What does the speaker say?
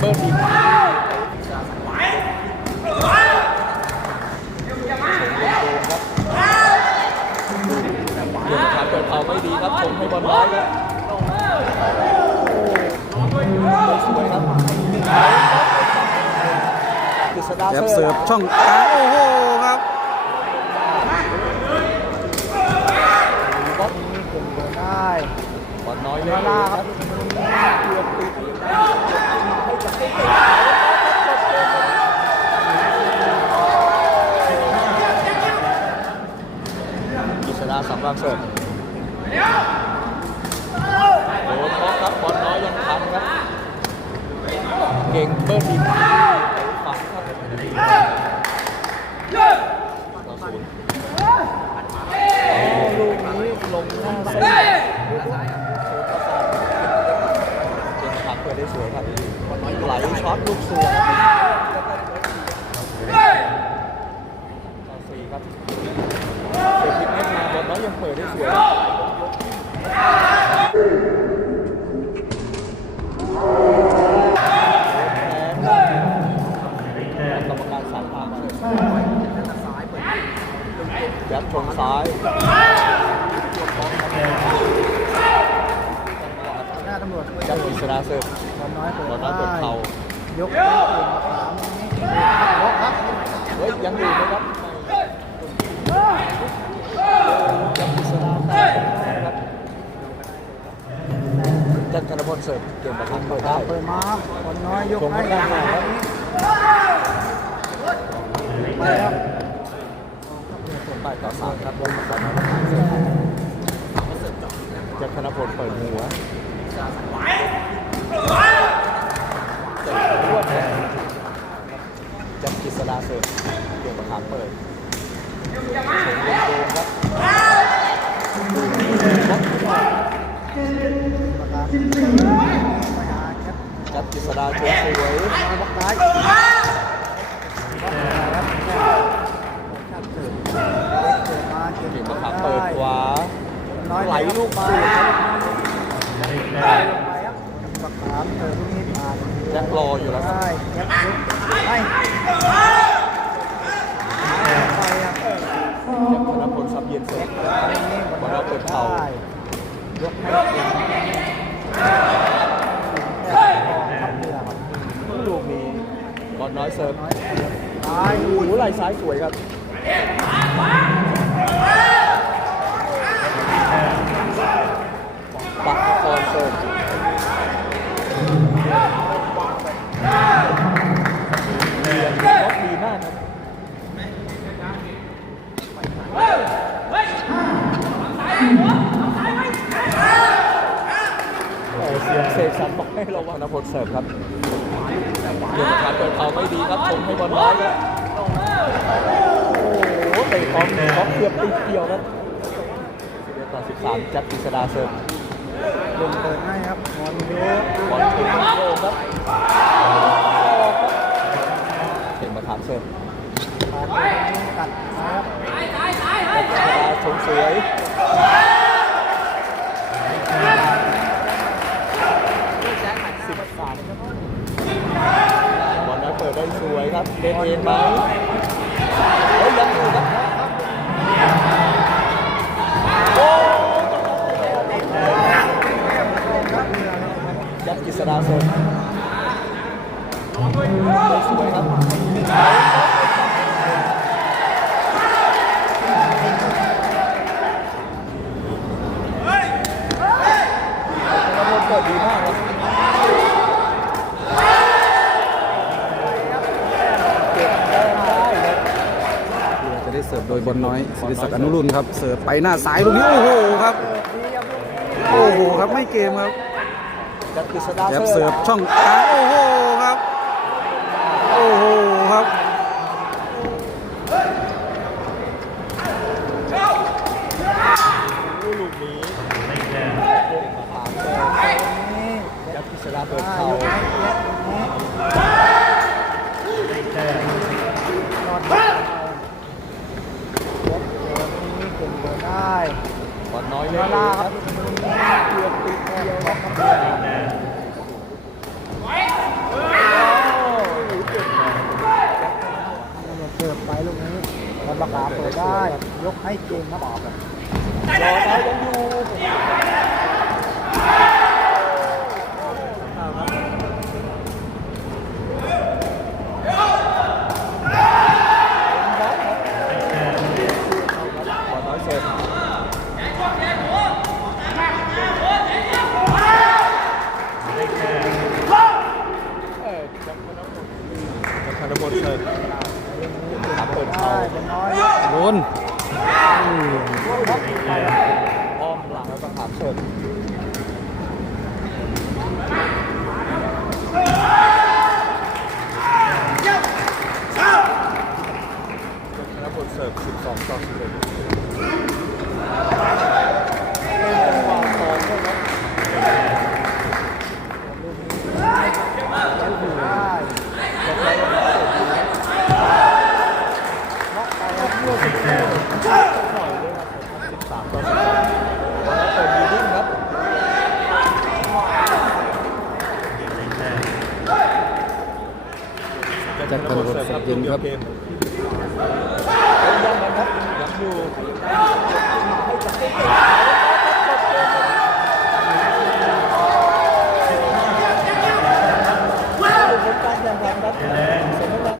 เบอร์ดีเดี๋ยวนะครับเปิดเผาไม่ดีครับชงให้บอลน้อยครับโอ้สวยครับกฤษดาแอบเสิร์ฟช่องกลางโอ้โหครับบอลนี้เป็นเบอร์ได้บอลน้อยเลยครับเกือบติดกฤษดาสำรังเสิร์ฟโดนบล็อกครับบอลน้อยยังทันครับ เก่งเบอร์ดีฝังครับต่อศูนย์ลูกนี้ลงหน้าเส้นเจนพักเปิดได้สวยครับไหลช็อตลูกสวยต่อสี่ครับเปิดพลิกเน็ตมาบอลน้อ ยังเปิดได้สวยครับแพ้กรรมการสามทางยัดชนซ้ายหน้าตำรวจยัดอิสระเสิร์ฟบอลน้อยเปิดบอลน้อยเปิดเข่ายกล่นเกมสามนี้ยกครับเฮ้ยยังอยู่ไหมครับยัดอิสระแตกนะครับ ยัดธนเสิร์ฟเกมประทันเปิดได้เปิดมาบอลน้อยยกให้ข้างหน้าครับไปครับแปต่อสามครับบอลประทันยัดธนพลเปิดหัวเตะรวดเลยยัดกิษดาเสิร์ฟเกมประทันเปิดชมเล่นโกงครับบล็อกไม่ได้ ประกาศไปหาแคป จัดกิษดาสวยสวยมาบักได้ครับเปิดมาเก็บเก่งบอนะลครับได้เปิดขวาน้อยไหลลูกมาไปครับบักขามเปิดลูกนี้ผ่านแจ็ครออยู่แล้วครับได้แคปยกไปไปครับยักธนพลซับเย็นเสร็จบอลเราเปิดเข่ายกให้เก่งครับเหนือครับ ลูกนี้ บน้อยเสิร์ฟน้อยตายโอ้โหไหลซ้ายสวยครับปักคอนเสิร์ฟ สียงเสกสรรบอกให้ระวังนะพลเสิร์ฟครับเดี๋ยวนะครับเปิดเขาไม่ดีครับชงให้บอลน้อยครับโอ้โหเตะของของเกือบติดเกี่ยวครับ11ต่อ13 จัดกฤษดาเสิร์ฟลงเปิดให้ครับบอลเยอะบอลถึงโลงครับเก่งมาถามเสิร์ฟขาดตัดนะครับจัดกฤษดาชงสวยสิบสามบอลนั้นเปิดได้สวย ครับเล่นเองไหมเฮ้ยยังอยู่ครับโอ้ยัดกฤษดาเสิร์ฟได้สวยครับธนพลเปิดดีมากครับเก็บแต้มได้ครับ จะได้เสิร์ฟ โดยบอลน้อยศิริศักดิ์อนุรุณครับ เสิร์ฟไปหน้าซ้ายลูกนี้ โอ้โหครับ โอ้โหครับไม่เกมครับจัดกฤษดาแอบเสิเสิร์ร์ฟฟช่องกลางโอ้โหครับ โอ้โหครับลูกนี้เก่งมาถามเสิร์ฟนี่ยัดกฤษดาเปิดอ่าเข่า ได้บอลน้อยเลยครับเกืติดเดียวครับเกิดไปลูกนี้บอลบักาเปิดได้ ยกให้เกมครับรอแล้วยังอยู่ ธนพลเกิดเปิดเข้าบุญอ้อมหลังแล้วก็ขาเปิด 比较